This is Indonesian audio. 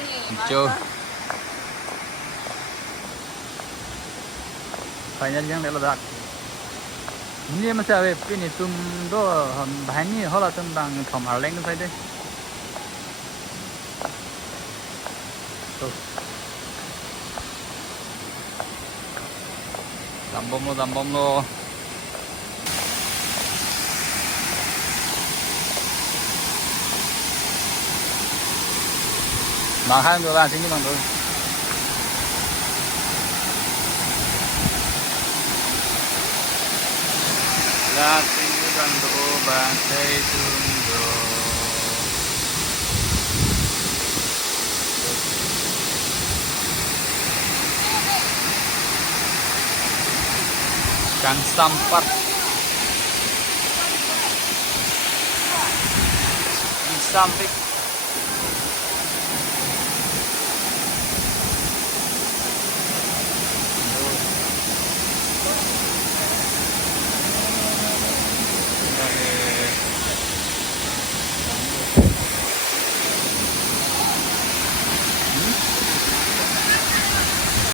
hijau. Banyak yang ledak. Ini masih ada ini tumdo banyak hal tentang pemaleng saja. Tuh. Tambom lo. Makan dulu lah sini bang tuh. Lihat sini bang tuh bantai tundo. Kang sampar. Sampik.